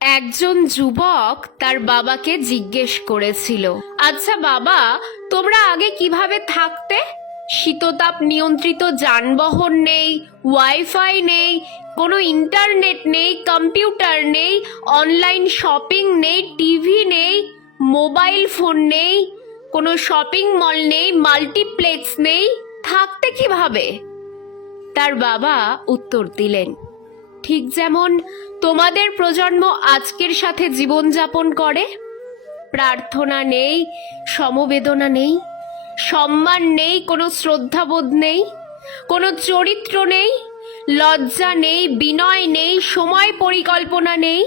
একজন যুবক তার বাবাকে জিজ্ঞেস করেছিল, আচ্ছা বাবা, তোমরা আগে কিভাবে থাকতে? শীততাপ নিয়ন্ত্রিত যানবাহন নেই, ওয়াইফাই নেই, কোনো ইন্টারনেট নেই, কম্পিউটার নেই, অনলাইন শপিং নেই, টিভি নেই, মোবাইল ফোন নেই, কোনো শপিং মল নেই, মাল্টিপ্লেক্স নেই, থাকতে কিভাবে? তার বাবা উত্তর দিলেন, ঠিক যেমন তোমাদের প্রজন্ম আজকের সাথে জীবনযাপন করে। প্রার্থনা নেই, সমবেদনা নেই, সম্মান নেই, কোনো শ্রদ্ধাবোধ নেই, কোনো চরিত্র নেই, লজ্জা নেই, বিনয় নেই, সময় পরিকল্পনা নেই,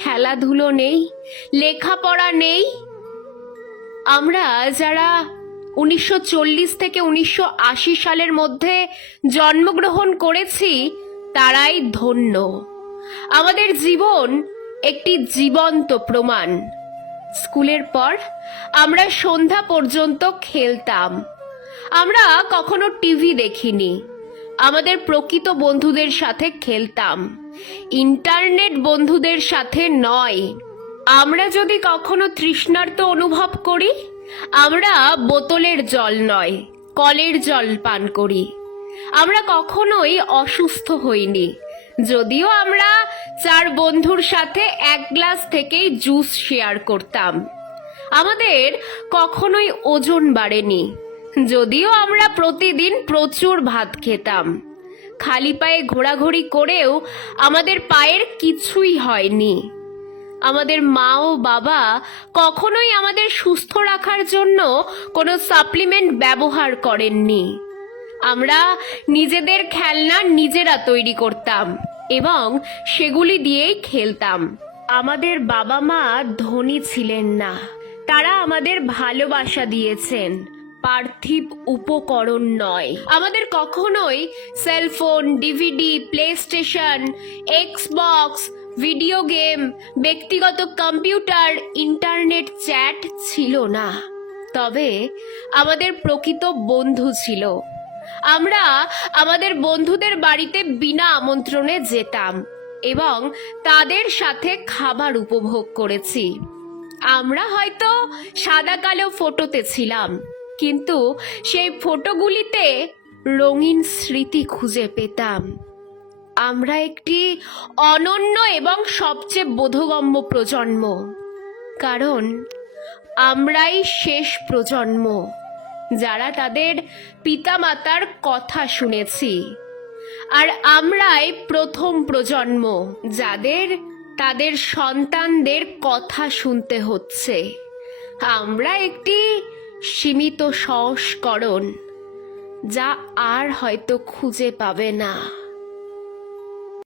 খেলাধুলো নেই, লেখাপড়া নেই। আমরা যারা 1940 থেকে 1980 সালের মধ্যে জন্মগ্রহণ করেছি তারাই ধন্য। আমাদের জীবন একটি জীবন্ত প্রমাণ। স্কুলের পর আমরা সন্ধ্যা পর্যন্ত খেলতাম। আমরা কখনো টিভি দেখিনি। আমাদের প্রকৃত বন্ধুদের সাথে খেলতাম, ইন্টারনেট বন্ধুদের সাথে নয়। আমরা যদি কখনো তৃষ্ণার্ত অনুভব করি, আমরা বোতলের জল নয়, কলের জল পান করি। আমরা কখনোই অসুস্থ হইনি, যদিও আমরা 4 বন্ধুর সাথে 1 গ্লাস থেকেই জুস শেয়ার করতাম। আমাদের কখনোই ওজন বাড়েনি, যদিও আমরা প্রতিদিন প্রচুর ভাত খেতাম। খালি পায়ে ঘোরাঘুরি করেও আমাদের পায়ের কিছুই হয়নি। আমাদের মা ও বাবা কখনোই আমাদের সুস্থ রাখার জন্য কোনো সাপ্লিমেন্ট ব্যবহার করেননি। আমরা নিজেদের খেলনা নিজেরা তৈরি করতাম এবং সেগুলি দিয়েই খেলতাম। আমাদের বাবা মা ধনী ছিলেন না, তারা আমাদের ভালোবাসা দিয়েছেন, পার্থিব উপকরণ নয়। আমাদের কখনোই cellphone, DVD, play station, Xbox, video game, ব্যক্তিগত কম্পিউটার, ইন্টারনেট চ্যাট ছিল না। তবে আমাদের প্রকৃত বন্ধু ছিল। আমরা আমাদের বন্ধুদের বাড়িতে বিনা আমন্ত্রণে যেতাম এবং তাদের সাথে খাবার উপভোগ করেছি। আমরা হয়তো সাদা কালো ফটোতে ছিলাম, কিন্তু সেই ফটোগুলিতে রঙিন স্মৃতি খুঁজে পেতাম। আমরা একটি অনন্য এবং সবচেয়ে বোধগম্য প্রজন্ম, কারণ আমরাই শেষ প্রজন্ম যারা তাদের পিতামাতার কথা শুনেছি, আর আমরাই প্রথম প্রজন্ম যাদের তাদের সন্তানদের কথা শুনতে হচ্ছে। আমরা একটি সীমিত সংস্করণ, যা আর হয়তো খুঁজে পাবে না।